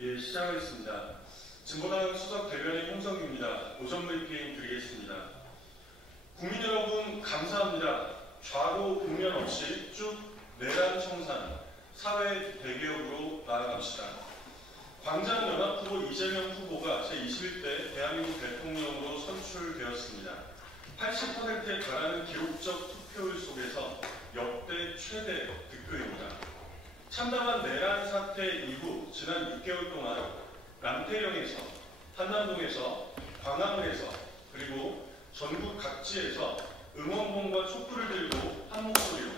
예, 시작하겠습니다. 진보당 수석 대변인 홍성규입니다. 오전 브리핑 드리겠습니다. 국민 여러분 감사합니다. 좌로 우면 없이 쭉 내란 청산, 사회 대개혁으로 나아갑시다. 광장연합 후보 이재명 후보가 제21대 대한민국 대통령으로 선출되었습니다. 80%에 달하는 기록적 투표율 속에서 역대 최대 득표입니다. 참담한 내란 사태 이후 지난 6개월 동안 남태령에서, 한남동에서, 광화문에서, 그리고 전국 각지에서 응원봉과 촛불을 들고 한 목소리로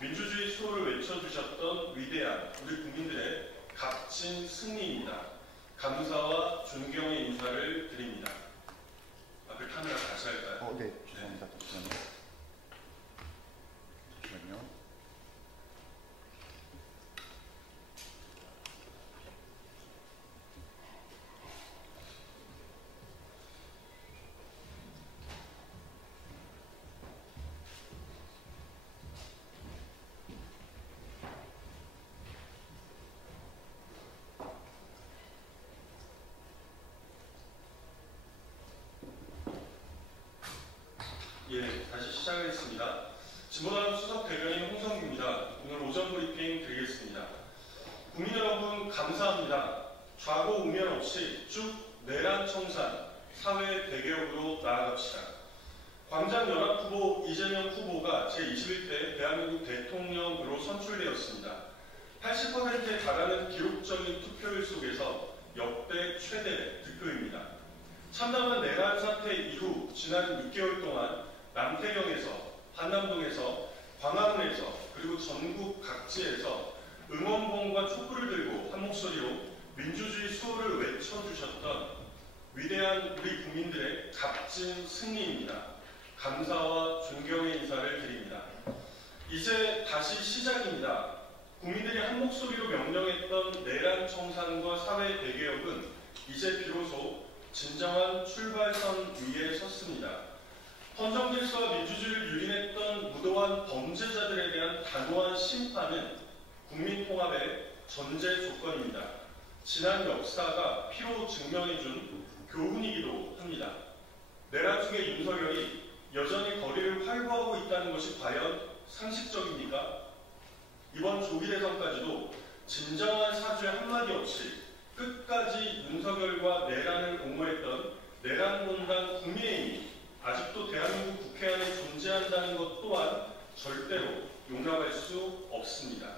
민주주의 수호를 외쳐주셨던 위대한 우리 국민들의 값진 승리입니다. 감사와 존경의 인사를 드립니다. 앞에 카메라 다시 할까요? 네, 죄송합니다. 잠시만요. 예, 다시 시작하겠습니다. 진보당 수석 대변인 홍성규입니다. 오늘 오전 브리핑 드리겠습니다. 국민 여러분 감사합니다. 좌고 우면 없이 쭉 내란 청산, 사회 대개혁으로 나아갑시다. 광장연합 후보 이재명 후보가 제21대 대한민국 대통령으로 선출되었습니다. 80%에 달하는 기록적인 투표율 속에서 역대 최대 득표입니다. 참담한 내란 사태 이후 지난 6개월 동안 남태령에서, 한남동에서, 광화문에서, 그리고 전국 각지에서 응원봉과 촛불을 들고 한 목소리로 민주주의 수호를 외쳐주셨던 위대한 우리 국민들의 값진 승리입니다. 감사와 존경의 인사를 드립니다. 이제 다시 시작입니다. 국민들이 한 목소리로 명령했던 내란 청산과 사회 대개혁은 이제 비로소 진정한 출발선 위에 섰습니다. 헌정 질서와 민주주의를 유린했던 무도한 범죄자들에 대한 단호한 심판은 국민 통합의 전제 조건입니다. 지난 역사가 피로 증명해준 교훈이기도 합니다. 내란 속의 윤석열이 여전히 거리를 활보하고 있다는 것이 과연 상식적입니까? 이번 조기 대선까지도 진정한 사죄 한마디 없이 끝까지 윤석열과 내란을 옹호했던 내란공단 국민의힘이 아직도 대한민국 국회 안에 존재한다는 것 또한 절대로 용납할 수 없습니다.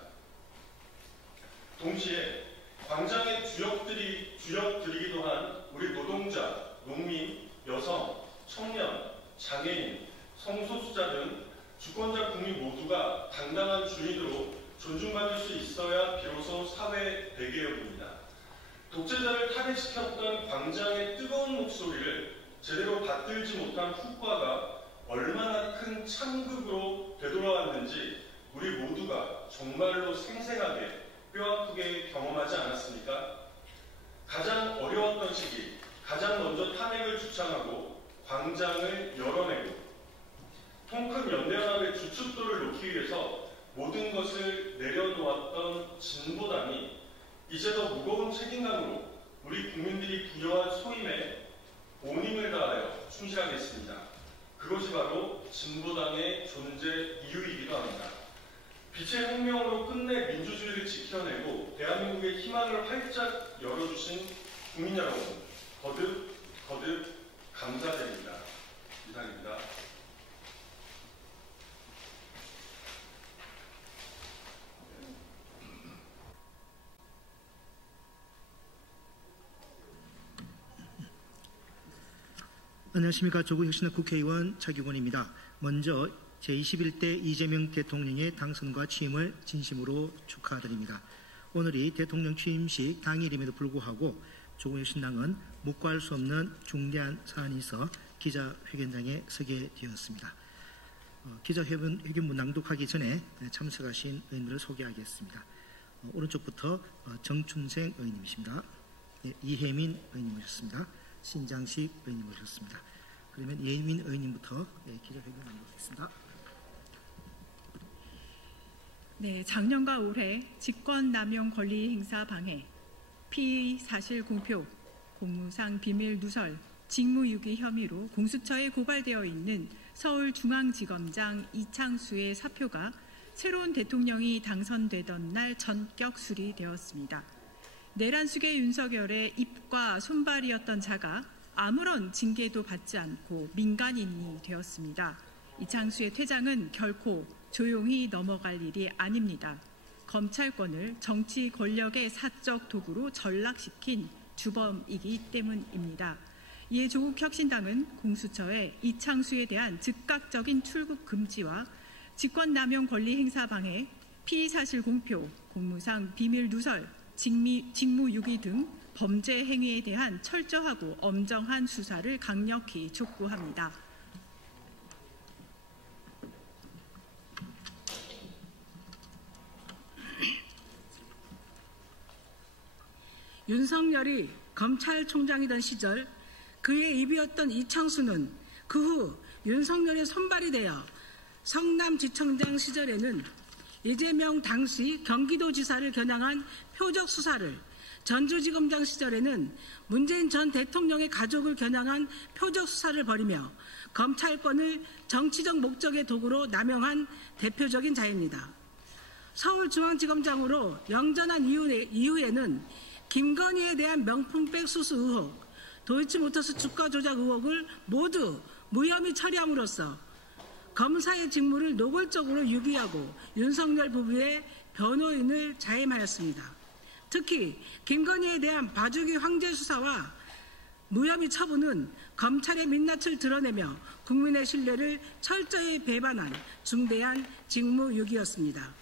동시에 광장의 주역들이기도 한 우리 노동자, 농민, 여성, 청년, 장애인, 성소수자 등 주권자 국민 모두가 당당한 주인으로 존중받을 수 있어야 비로소 사회 대개혁입니다. 독재자를 탄핵시켰던 광장의 뜨거운 목소리를 제대로 받들지 못한 후과가 얼마나 큰 참극으로 되돌아왔는지 우리 모두가 정말로 생생하게 뼈아프게 경험하지 않았습니까? 가장 어려웠던 시기, 가장 먼저 탄핵을 주창하고 광장을 열어내고 통큰 연대연합의 주춧돌을 놓기 위해서 모든 것을 내려놓았던 진보당이 이제 더 무거운 책임감으로 우리 국민들이 부여한 소임에 온 힘을 다하여 충실하겠습니다. 그것이 바로 진보당의 존재 이유이기도 합니다. 빛의 혁명으로 끝내 민주주의를 지켜내고 대한민국의 희망을 활짝 열어주신 국민 여러분, 거듭 감사드립니다. 이상입니다. 안녕하십니까. 조국혁신의 국회의원 차기권입니다. 먼저 제21대 이재명 대통령의 당선과 취임을 진심으로 축하드립니다. 오늘이 대통령 취임식 당일임에도 불구하고 조국혁신당은 묵과할 수 없는 중대한 사안이 있어 기자회견장에 서게 되었습니다. 기자회견문 낭독하기 전에 참석하신 의원들을 소개하겠습니다. 오른쪽부터 정춘생 의원님이십니다. 이혜민 의원님 오셨습니다. 신장식 의원님 모셨습니다. 그러면 예민 의원님부터 기자회견 나누겠습니다. 네, 작년과 올해 직권남용 권리 행사 방해, 피의 사실 공표, 공무상 비밀 누설, 직무유기 혐의로 공수처에 고발되어 있는 서울중앙지검장 이창수의 사표가 새로운 대통령이 당선되던 날 전격 수리되었습니다. 내란숙의 윤석열의 입과 손발이었던 자가 아무런 징계도 받지 않고 민간인이 되었습니다. 이창수의 퇴장은 결코 조용히 넘어갈 일이 아닙니다. 검찰권을 정치 권력의 사적 도구로 전락시킨 주범이기 때문입니다. 이에 조국혁신당은 공수처에 이창수에 대한 즉각적인 출국 금지와 직권남용 권리 행사 방해, 피의사실 공표, 공무상 비밀 누설, 직무유기 등 범죄 행위에 대한 철저하고 엄정한 수사를 강력히 촉구합니다. 윤석열이 검찰총장이던 시절 그의 입이었던 이창수는 그 후 윤석열의 손발이 되어 성남지청장 시절에는 이재명 당시 경기도지사를 겨냥한 표적수사를, 전주지검장 시절에는 문재인 전 대통령의 가족을 겨냥한 표적수사를 벌이며 검찰권을 정치적 목적의 도구로 남용한 대표적인 자입니다. 서울중앙지검장으로 영전한 이후에는 김건희에 대한 명품백 수수 의혹, 도이치모터스 주가 조작 의혹을 모두 무혐의 처리함으로써 검사의 직무를 노골적으로 유기하고 윤석열 부부의 변호인을 자임하였습니다. 특히 김건희에 대한 봐주기 황제 수사와 무혐의 처분은 검찰의 민낯을 드러내며 국민의 신뢰를 철저히 배반한 중대한 직무유기였습니다.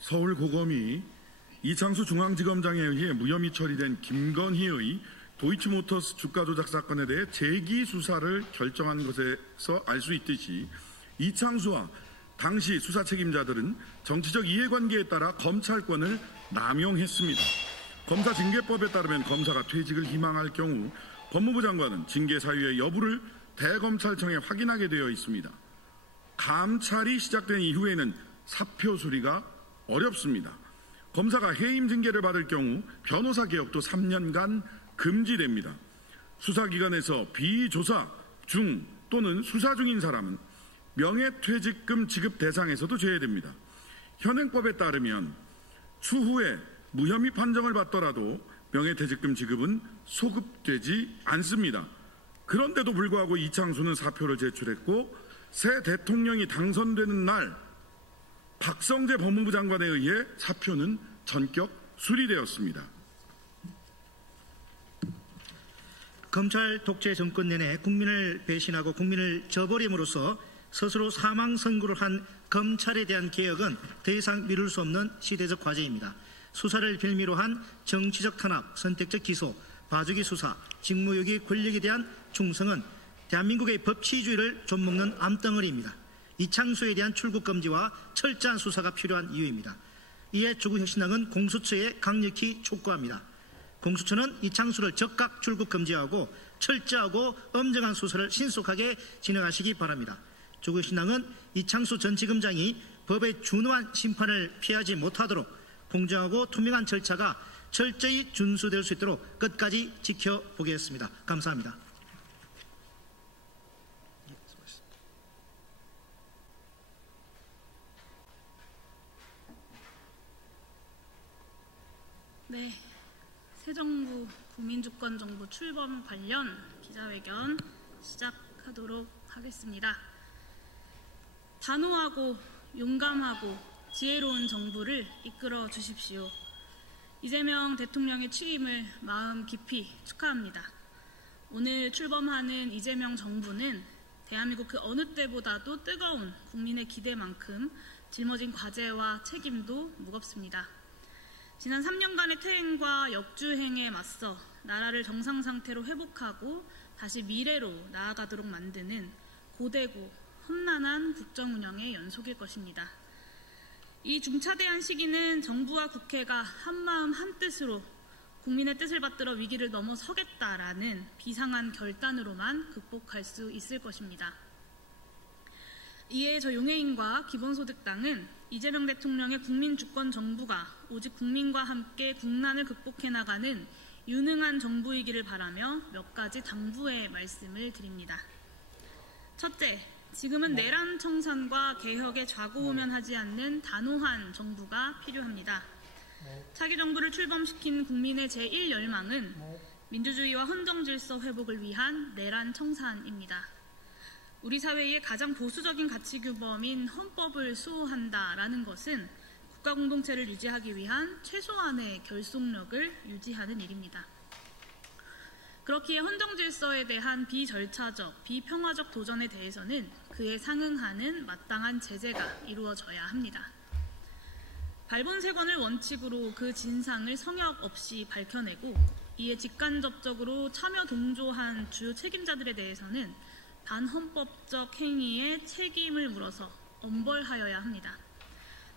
서울고검이 이창수 중앙지검장에 의해 무혐의 처리된 김건희의 도이치모터스 주가 조작 사건에 대해 재기 수사를 결정한 것에서 알 수 있듯이 이창수와 당시 수사 책임자들은 정치적 이해관계에 따라 검찰권을 남용했습니다. 검사징계법에 따르면 검사가 퇴직을 희망할 경우 법무부 장관은 징계 사유의 여부를 대검찰청에 확인하게 되어 있습니다. 감찰이 시작된 이후에는 사표 수리가 어렵습니다. 검사가 해임 징계를 받을 경우 변호사 개혁도 3년간 금지됩니다. 수사기관에서 비조사 중 또는 수사 중인 사람은 명예퇴직금 지급 대상에서도 제외됩니다. 현행법에 따르면 추후에 무혐의 판정을 받더라도 명예퇴직금 지급은 소급되지 않습니다. 그런데도 불구하고 이창수는 사표를 제출했고 새 대통령이 당선되는 날 박성재 법무부 장관에 의해 사표는 전격 수리되었습니다. 검찰 독재 정권 내내 국민을 배신하고 국민을 저버림으로써 스스로 사망 선고를 한 검찰에 대한 개혁은 더 이상 미룰 수 없는 시대적 과제입니다. 수사를 빌미로 한 정치적 탄압, 선택적 기소, 봐주기 수사, 직무유기 권력에 대한 충성은 대한민국의 법치주의를 좀먹는 암덩어리입니다. 이창수에 대한 출국 금지와 철저한 수사가 필요한 이유입니다. 이에 조국혁신당은 공수처에 강력히 촉구합니다. 공수처는 이창수를 즉각 출국 금지하고 철저하고 엄정한 수사를 신속하게 진행하시기 바랍니다. 조국혁신당은 이창수 전 지검장이 법에 준엄한 심판을 피하지 못하도록 공정하고 투명한 절차가 철저히 준수될 수 있도록 끝까지 지켜보겠습니다. 감사합니다. 네, 새 정부 국민주권 정부 출범 관련 기자회견 시작하도록 하겠습니다. 단호하고 용감하고 지혜로운 정부를 이끌어 주십시오. 이재명 대통령의 취임을 마음 깊이 축하합니다. 오늘 출범하는 이재명 정부는 대한민국 그 어느 때보다도 뜨거운 국민의 기대만큼 짊어진 과제와 책임도 무겁습니다. 지난 3년간의 퇴행과 역주행에 맞서 나라를 정상 상태로 회복하고 다시 미래로 나아가도록 만드는 고되고 험난한 국정 운영의 연속일 것입니다. 이 중차대한 시기는 정부와 국회가 한마음 한뜻으로 국민의 뜻을 받들어 위기를 넘어서겠다라는 비상한 결단으로만 극복할 수 있을 것입니다. 이에 저 용해인과 기본소득당은 이재명 대통령의 국민주권 정부가 오직 국민과 함께 국난을 극복해 나가는 유능한 정부이기를 바라며 몇 가지 당부의 말씀을 드립니다. 첫째, 지금은 내란 청산과 개혁에 좌고우면하지 않는 단호한 정부가 필요합니다. 차기 정부를 출범시킨 국민의 제1열망은 민주주의와 헌정질서 회복을 위한 내란 청산입니다. 우리 사회의 가장 보수적인 가치규범인 헌법을 수호한다라는 것은 국가 공동체를 유지하기 위한 최소한의 결속력을 유지하는 일입니다. 그렇기에 헌정질서에 대한 비절차적, 비평화적 도전에 대해서는 그에 상응하는 마땅한 제재가 이루어져야 합니다. 발본색원을 원칙으로 그 진상을 성역 없이 밝혀내고 이에 직간접적으로 참여 동조한 주요 책임자들에 대해서는 반헌법적 행위에 책임을 물어서 엄벌하여야 합니다.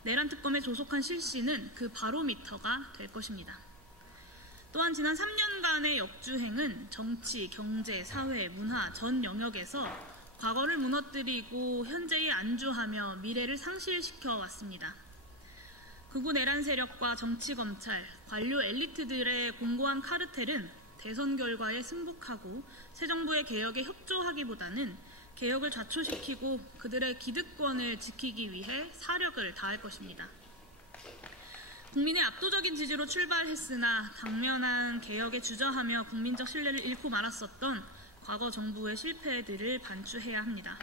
내란 특검의 조속한 실시는 그 바로미터가 될 것입니다. 또한 지난 3년간의 역주행은 정치, 경제, 사회, 문화 전 영역에서 과거를 무너뜨리고 현재에 안주하며 미래를 상실시켜 왔습니다. 극우 내란 세력과 정치, 검찰, 관료 엘리트들의 공고한 카르텔은 대선 결과에 승복하고 새 정부의 개혁에 협조하기보다는 개혁을 좌초시키고 그들의 기득권을 지키기 위해 사력을 다할 것입니다. 국민의 압도적인 지지로 출발했으나 당면한 개혁에 주저하며 국민적 신뢰를 잃고 말았었던 과거 정부의 실패들을 반추해야 합니다.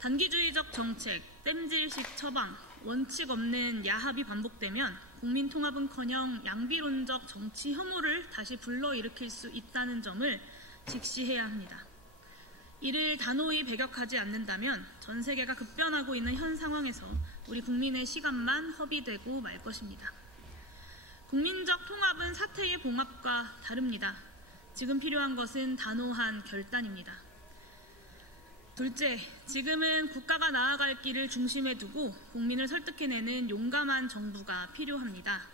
단기주의적 정책, 땜질식 처방, 원칙 없는 야합이 반복되면 국민 통합은커녕 양비론적 정치 혐오를 다시 불러일으킬 수 있다는 점을 직시해야 합니다. 이를 단호히 배격하지 않는다면 전 세계가 급변하고 있는 현 상황에서 우리 국민의 시간만 허비되고 말 것입니다. 국민적 통합은 사태의 봉합과 다릅니다. 지금 필요한 것은 단호한 결단입니다. 둘째, 지금은 국가가 나아갈 길을 중심에 두고 국민을 설득해내는 용감한 정부가 필요합니다.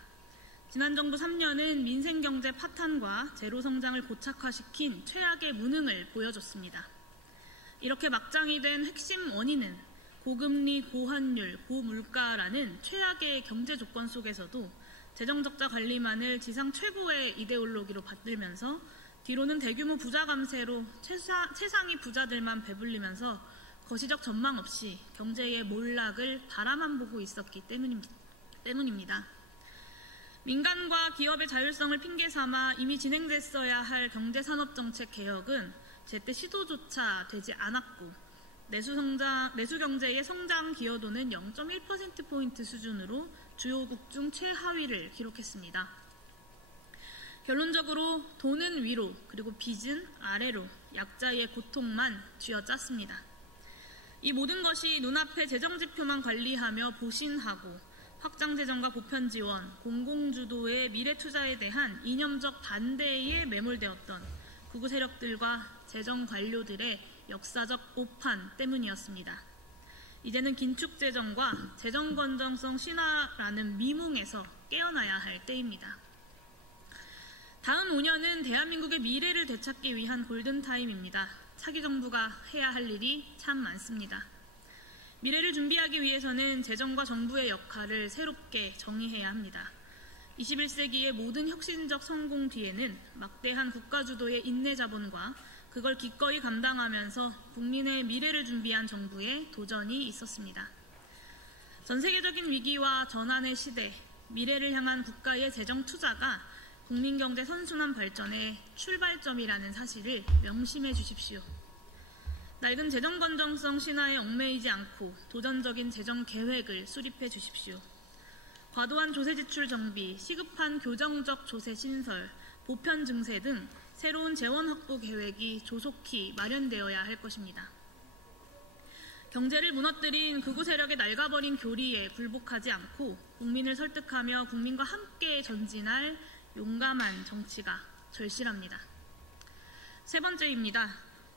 지난 정부 3년은 민생경제 파탄과 제로성장을 고착화시킨 최악의 무능을 보여줬습니다. 이렇게 막장이 된 핵심 원인은 고금리, 고환율, 고물가라는 최악의 경제 조건 속에서도 재정적자 관리만을 지상 최고의 이데올로기로 받들면서 뒤로는 대규모 부자 감세로 최상위 부자들만 배불리면서 거시적 전망 없이 경제의 몰락을 바라만 보고 있었기 때문입니다. 민간과 기업의 자율성을 핑계 삼아 이미 진행됐어야 할 경제산업정책 개혁은 제때 시도조차 되지 않았고 내수경제의 성장 기여도는 0.1%포인트 수준으로 주요국 중 최하위를 기록했습니다. 결론적으로 돈은 위로 그리고 빚은 아래로 약자의 고통만 쥐어짰습니다. 이 모든 것이 눈앞의 재정지표만 관리하며 보신하고 확장재정과 보편지원, 공공주도의 미래투자에 대한 이념적 반대에 매몰되었던 극우 세력들과 재정관료들의 역사적 오판 때문이었습니다. 이제는 긴축재정과 재정건전성 신화라는 미몽에서 깨어나야 할 때입니다. 다음 5년은 대한민국의 미래를 되찾기 위한 골든타임입니다. 차기 정부가 해야 할 일이 참 많습니다. 미래를 준비하기 위해서는 재정과 정부의 역할을 새롭게 정의해야 합니다. 21세기의 모든 혁신적 성공 뒤에는 막대한 국가주도의 인내자본과 그걸 기꺼이 감당하면서 국민의 미래를 준비한 정부의 도전이 있었습니다. 전 세계적인 위기와 전환의 시대, 미래를 향한 국가의 재정 투자가 국민경제 선순환 발전의 출발점이라는 사실을 명심해 주십시오. 낡은 재정건전성 신화에 얽매이지 않고 도전적인 재정 계획을 수립해 주십시오. 과도한 조세지출 정비, 시급한 교정적 조세 신설, 보편 증세 등 새로운 재원 확보 계획이 조속히 마련되어야 할 것입니다. 경제를 무너뜨린 극우 세력의 낡아버린 교리에 굴복하지 않고 국민을 설득하며 국민과 함께 전진할 용감한 정치가 절실합니다. 세 번째입니다.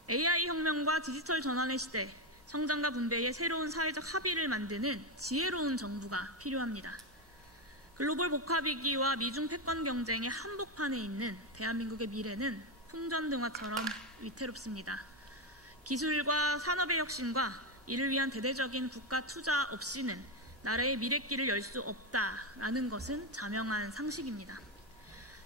AI 혁명과 디지털 전환의 시대, 성장과 분배의 새로운 사회적 합의를 만드는 지혜로운 정부가 필요합니다. 글로벌 복합위기와 미중 패권 경쟁의 한복판에 있는 대한민국의 미래는 풍전등화처럼 위태롭습니다. 기술과 산업의 혁신과 이를 위한 대대적인 국가 투자 없이는 나라의 미래길을 열 수 없다라는 것은 자명한 상식입니다.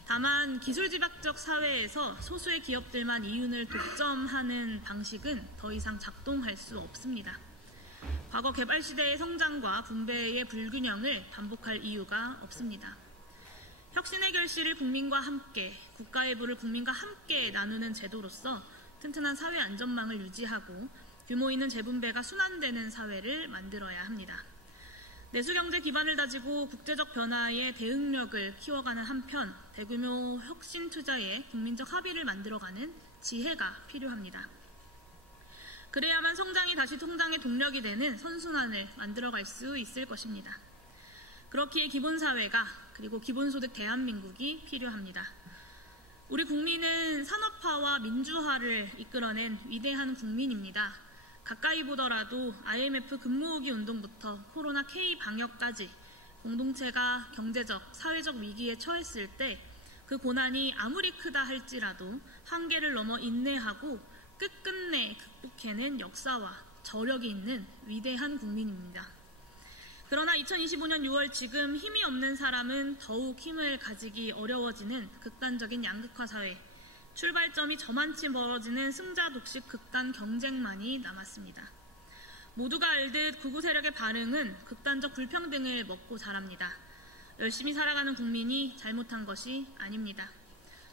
다만 기술집약적 사회에서 소수의 기업들만 이윤을 독점하는 방식은 더 이상 작동할 수 없습니다. 과거 개발시대의 성장과 분배의 불균형을 반복할 이유가 없습니다. 혁신의 결실을 국민과 함께, 국가의 부를 국민과 함께 나누는 제도로서 튼튼한 사회 안전망을 유지하고 규모 있는 재분배가 순환되는 사회를 만들어야 합니다. 내수경제 기반을 다지고 국제적 변화에 대응력을 키워가는 한편 대규모 혁신 투자에 국민적 합의를 만들어가는 지혜가 필요합니다. 그래야만 성장이 다시 성장의 동력이 되는 선순환을 만들어갈 수 있을 것입니다. 그렇기에 기본사회가 그리고 기본소득 대한민국이 필요합니다. 우리 국민은 산업화와 민주화를 이끌어낸 위대한 국민입니다. 가까이 보더라도 IMF 금모으기 운동부터 코로나 K 방역까지 공동체가 경제적, 사회적 위기에 처했을 때 그 고난이 아무리 크다 할지라도 한계를 넘어 인내하고 끝끝내 극복해낸 역사와 저력이 있는 위대한 국민입니다. 그러나 2025년 6월 지금 힘이 없는 사람은 더욱 힘을 가지기 어려워지는 극단적인 양극화 사회, 출발점이 저만치 멀어지는 승자 독식 극단 경쟁만이 남았습니다. 모두가 알듯 극우 세력의 반응은 극단적 불평등을 먹고 자랍니다. 열심히 살아가는 국민이 잘못한 것이 아닙니다.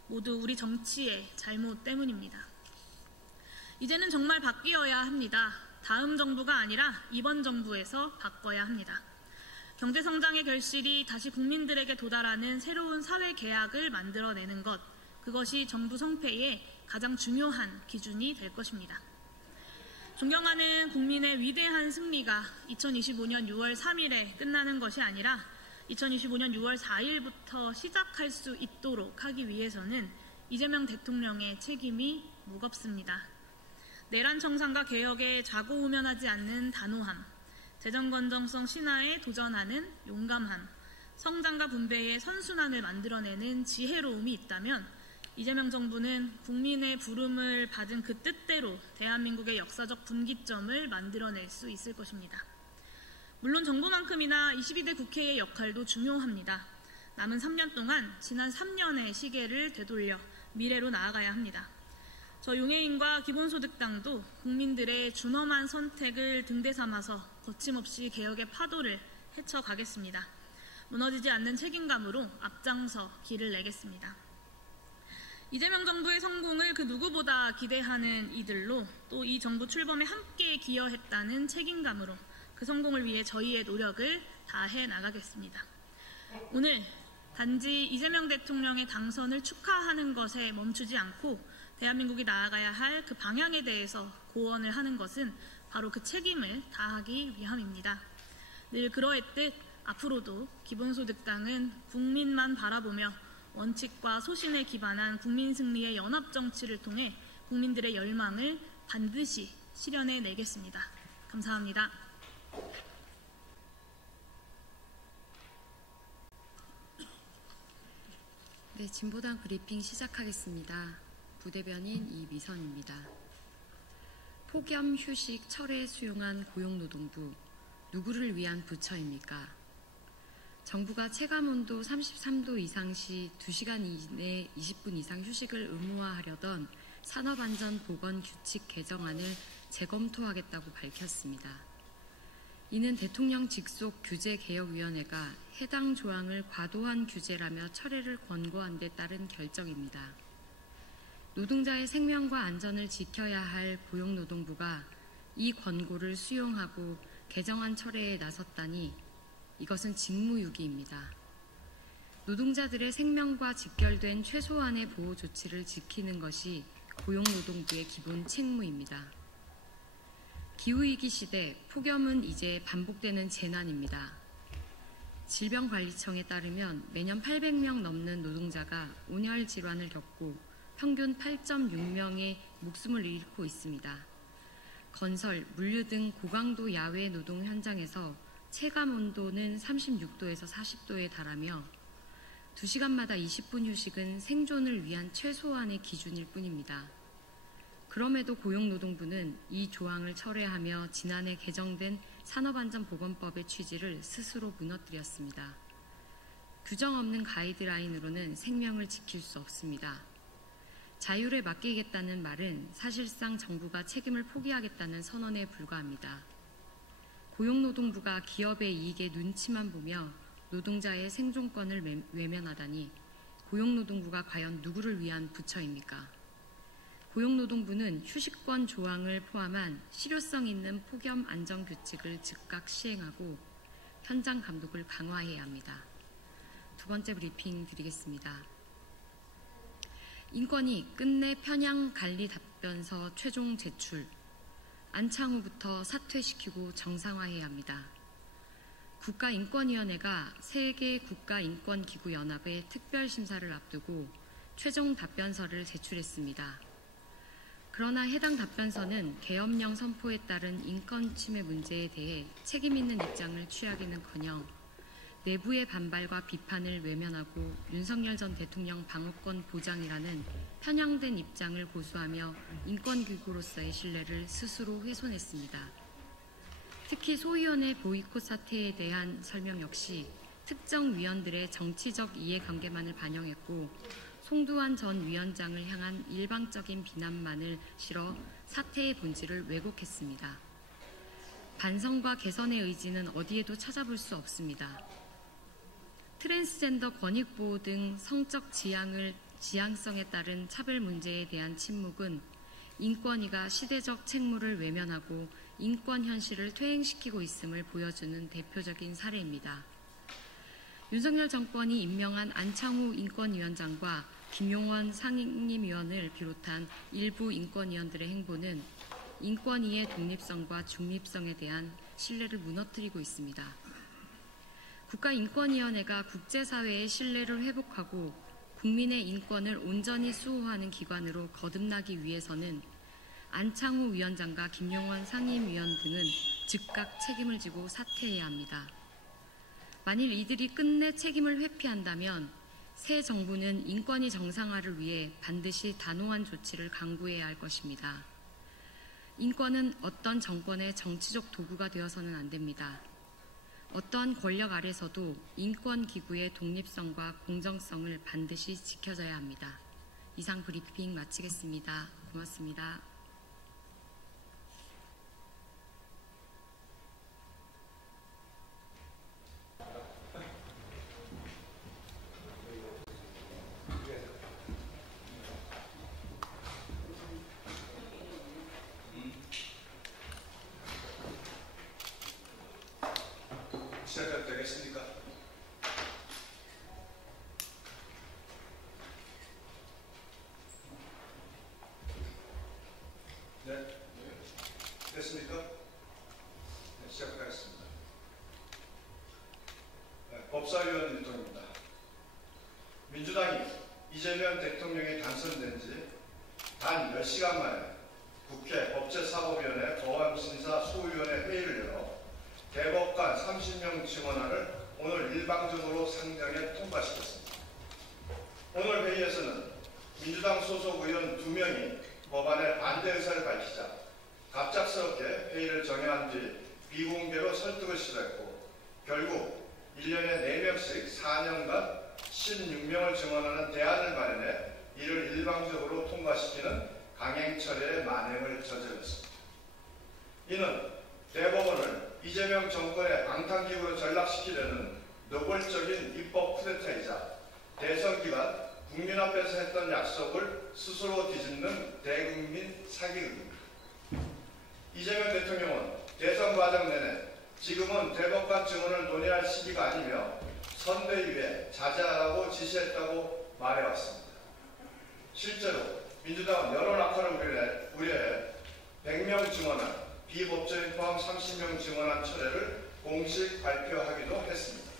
모두 우리 정치의 잘못 때문입니다. 이제는 정말 바뀌어야 합니다. 다음 정부가 아니라 이번 정부에서 바꿔야 합니다. 경제성장의 결실이 다시 국민들에게 도달하는 새로운 사회 계약을 만들어내는 것, 그것이 정부 성패의 가장 중요한 기준이 될 것입니다. 존경하는 국민의 위대한 승리가 2025년 6월 3일에 끝나는 것이 아니라 2025년 6월 4일부터 시작할 수 있도록 하기 위해서는 이재명 대통령의 책임이 무겁습니다. 내란 청산과 개혁에 좌고우면하지 않는 단호함, 재정 건전성 신화에 도전하는 용감함, 성장과 분배의 선순환을 만들어내는 지혜로움이 있다면 이재명 정부는 국민의 부름을 받은 그 뜻대로 대한민국의 역사적 분기점을 만들어낼 수 있을 것입니다. 물론 정부만큼이나 22대 국회의 역할도 중요합니다. 남은 3년 동안 지난 3년의 시계를 되돌려 미래로 나아가야 합니다. 저 용해인과 기본소득당도 국민들의 준엄한 선택을 등대 삼아서 거침없이 개혁의 파도를 헤쳐가겠습니다. 무너지지 않는 책임감으로 앞장서 길을 내겠습니다. 이재명 정부의 성공을 그 누구보다 기대하는 이들로 또 이 정부 출범에 함께 기여했다는 책임감으로 그 성공을 위해 저희의 노력을 다해 나가겠습니다. 오늘 단지 이재명 대통령의 당선을 축하하는 것에 멈추지 않고 대한민국이 나아가야 할 그 방향에 대해서 고언을 하는 것은 바로 그 책임을 다하기 위함입니다. 늘 그러했듯 앞으로도 기본소득당은 국민만 바라보며 원칙과 소신에 기반한 국민 승리의 연합 정치를 통해 국민들의 열망을 반드시 실현해내겠습니다. 감사합니다. 네, 진보당 브리핑 시작하겠습니다. 부대변인 이미선입니다. 폭염, 휴식, 철회 수용한 고용노동부, 누구를 위한 부처입니까? 정부가 체감온도 33도 이상 시 2시간 이내 20분 이상 휴식을 의무화하려던 산업안전보건규칙 개정안을 재검토하겠다고 밝혔습니다. 이는 대통령 직속 규제개혁위원회가 해당 조항을 과도한 규제라며 철회를 권고한 데 따른 결정입니다. 노동자의 생명과 안전을 지켜야 할 고용노동부가 이 권고를 수용하고 개정안 철회에 나섰다니 이것은 직무유기입니다. 노동자들의 생명과 직결된 최소한의 보호 조치를 지키는 것이 고용노동부의 기본 책무입니다. 기후위기 시대, 폭염은 이제 반복되는 재난입니다. 질병관리청에 따르면 매년 800명 넘는 노동자가 온열 질환을 겪고 평균 8.6명의 목숨을 잃고 있습니다. 건설, 물류 등 고강도 야외 노동 현장에서 체감 온도는 36도에서 40도에 달하며 2시간마다 20분 휴식은 생존을 위한 최소한의 기준일 뿐입니다. 그럼에도 고용노동부는 이 조항을 철회하며 지난해 개정된 산업안전보건법의 취지를 스스로 무너뜨렸습니다. 규정 없는 가이드라인으로는 생명을 지킬 수 없습니다. 자율에 맡기겠다는 말은 사실상 정부가 책임을 포기하겠다는 선언에 불과합니다. 고용노동부가 기업의 이익에 눈치만 보며 노동자의 생존권을 외면하다니 고용노동부가 과연 누구를 위한 부처입니까? 고용노동부는 휴식권 조항을 포함한 실효성 있는 폭염 안전규칙을 즉각 시행하고 현장 감독을 강화해야 합니다. 두 번째 브리핑 드리겠습니다. 인권위 끝내 편향 관리 답변서 최종 제출, 안창호부터 사퇴시키고 정상화해야 합니다. 국가인권위원회가 세계 국가인권기구연합의 특별심사를 앞두고 최종 답변서를 제출했습니다. 그러나 해당 답변서는 계엄령 선포에 따른 인권침해 문제에 대해 책임 있는 입장을 취하기는커녕 내부의 반발과 비판을 외면하고 윤석열 전 대통령 방어권 보장이라는 편향된 입장을 고수하며 인권기구로서의 신뢰를 스스로 훼손했습니다. 특히 소위원회 보이콧 사태에 대한 설명 역시 특정 위원들의 정치적 이해관계만을 반영했고 송두환 전 위원장을 향한 일방적인 비난만을 실어 사태의 본질을 왜곡했습니다. 반성과 개선의 의지는 어디에도 찾아볼 수 없습니다. 트랜스젠더 권익보호 등 성적 지향성에 따른 차별 문제에 대한 침묵은 인권위가 시대적 책무를 외면하고 인권 현실을 퇴행시키고 있음을 보여주는 대표적인 사례입니다. 윤석열 정권이 임명한 안창호 인권위원장과 김용원 상임위원을 비롯한 일부 인권위원들의 행보는 인권위의 독립성과 중립성에 대한 신뢰를 무너뜨리고 있습니다. 국가인권위원회가 국제사회의 신뢰를 회복하고 국민의 인권을 온전히 수호하는 기관으로 거듭나기 위해서는 안창호 위원장과 김용원 상임위원 등은 즉각 책임을 지고 사퇴해야 합니다. 만일 이들이 끝내 책임을 회피한다면 새 정부는 인권위 정상화를 위해 반드시 단호한 조치를 강구해야 할 것입니다. 인권은 어떤 정권의 정치적 도구가 되어서는 안 됩니다. 어떠한 권력 아래서도 인권기구의 독립성과 공정성을 반드시 지켜져야 합니다. 이상 브리핑 마치겠습니다. 고맙습니다. 시작해도 되겠습니까? 네. 됐습니까? 네, 시작하겠습니다. 네, 법사위원 일동입니다. 민주당이 이재명 대통령이 당선된 지 단 몇 시간 만에 국회 법제사법위원회 법안심사 소위원회 회의를 열어 대법관 30명 증언안을 오늘 일방적으로 상정해 통과시켰습니다. 오늘 회의에서는 민주당 소속 의원 2명이 법안에 반대 의사를 밝히자 갑작스럽게 회의를 정회한 뒤 비공개로 설득을 시도했고 결국 1년에 4명씩 4년간 16명을 증언하는 대안을 마련해 이를 일방적으로 통과시키는 강행처리의 만행을 저질렀습니다. 이는 대법원을 이재명 정권의 방탄기구로 전락시키려는 노골적인 입법 쿠데타이자 대선 기간 국민 앞에서 했던 약속을 스스로 뒤집는 대국민 사기극입니다. 이재명 대통령은 대선 과정 내내 지금은 대법관 증언을 논의할 시기가 아니며 선대위에 자제하라고 지시했다고 말해왔습니다. 실제로 민주당은 여론 악화를 우려해 100명 증언안, 비법조인 포함 30명 증언안 철회를 공식 발표하기도 했습니다.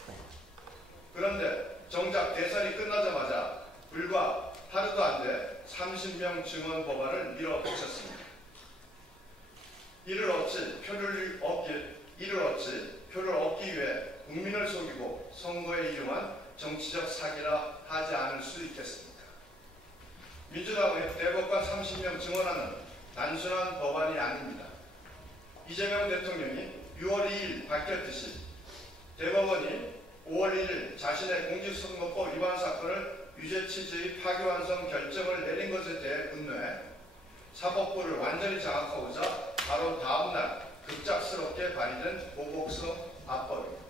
그런데 정작 대선이 끝나자마자 불과 하루도 안 돼 30명 증언 법안을 밀어붙였습니다. 이를 얻지 표를 얻기 위해 국민을 속이고 선거에 이용한 정치적 사기라 하지 않을 수 있겠습니까? 민주당의 대법관 30명 증언안은 단순한 법안이 아닙니다. 이재명 대통령이 6월 2일 밝혔듯이 대법원이 5월 1일 자신의 공직선거법 위반 사건을 유죄 취지의 파기환송 결정을 내린 것에 대해 분노해 사법부를 완전히 장악하고자 바로 다음날 급작스럽게 발의된 보복성 압법입니다.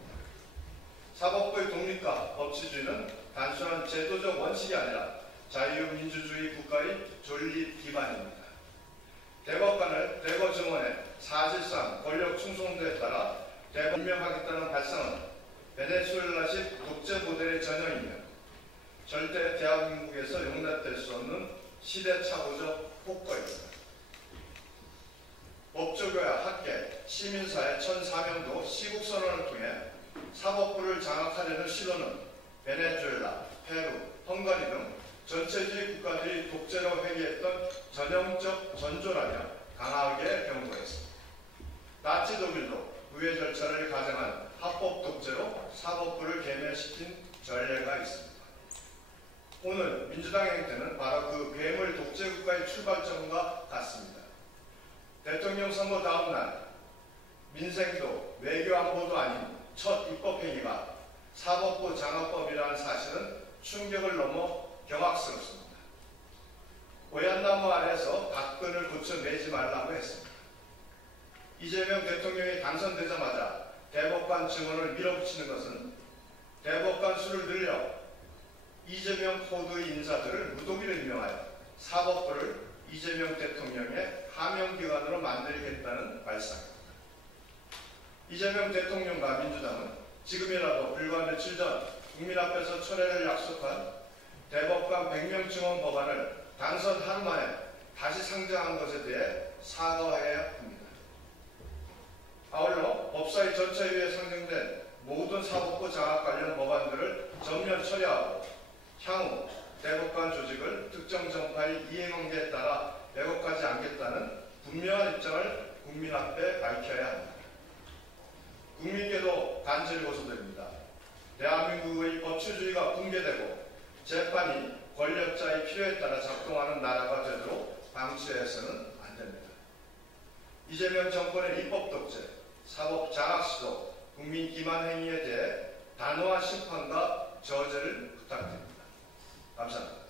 사법부의 독립과 법치주의는 단순한 제도적 원칙이 아니라 자유민주주의 국가의 존립 기반입니다. 대법관을 대거 증언해 사실상 권력 충성도에 따라 대법 임명하겠다는 발상은 베네수엘라식 독재 모델의 전형이며 절대 대한민국에서 용납될 수 없는 시대착오적 폭거입니다. 법조교야 학계, 시민사회 1,004명도 시국선언을 통해 사법부를 장악하려는 시도는 베네수엘라, 페루, 헝가리 등 전체주의 국가들이 독재로 회귀했던 전형적 전조라며 강하게 경고했습니다. 나치 독일도 의회 절차를 가정한 합법 독재로 사법부를 괴멸시킨 전례가 있습니다. 오늘 민주당의 행태는 바로 그 괴물 독재 국가의 출발점과 같습니다. 대통령 선거 다음 날 민생도 외교 안보도 아닌 첫 입법행위가 사법부 장악법이라는 사실은 충격을 넘어 경악스럽습니다. 오얏나무 아래서 박근을 고쳐내지 말라고 했습니다. 이재명 대통령이 당선되자마자 대법관 증언을 밀어붙이는 것은 대법관 수를 늘려 이재명 코드의 인사들을 무더기로 임명하여 사법부를 이재명 대통령의 하명기관으로 만들겠다는 발상입니다. 이재명 대통령과 민주당은 지금이라도 불과 며칠 전 국민 앞에서 철회를 약속한 대법관 100명 증언 법안을 당선 하루 만에 다시 상정한 것에 대해 사과해야 합니다. 아울러 법사위 전체회의에 상정된 모든 사법부 장악 관련 법안들을 전면 처리하고 향후 대법관 조직을 특정 정파의 이해관계에 따라 왜곡하지 않겠다는 분명한 입장을 국민 앞에 밝혀야 합니다. 국민께도 간절히 호소드립니다. 대한민국의 법치주의가 붕괴되고 재판이 권력자의 필요에 따라 작동하는 나라가 되도록 방치해서는 안 됩니다. 이재명 정권의 입법 독재, 사법 장악 시도, 국민 기만 행위에 대해 단호한 심판과 저죄를 부탁드립니다. 감사합니다.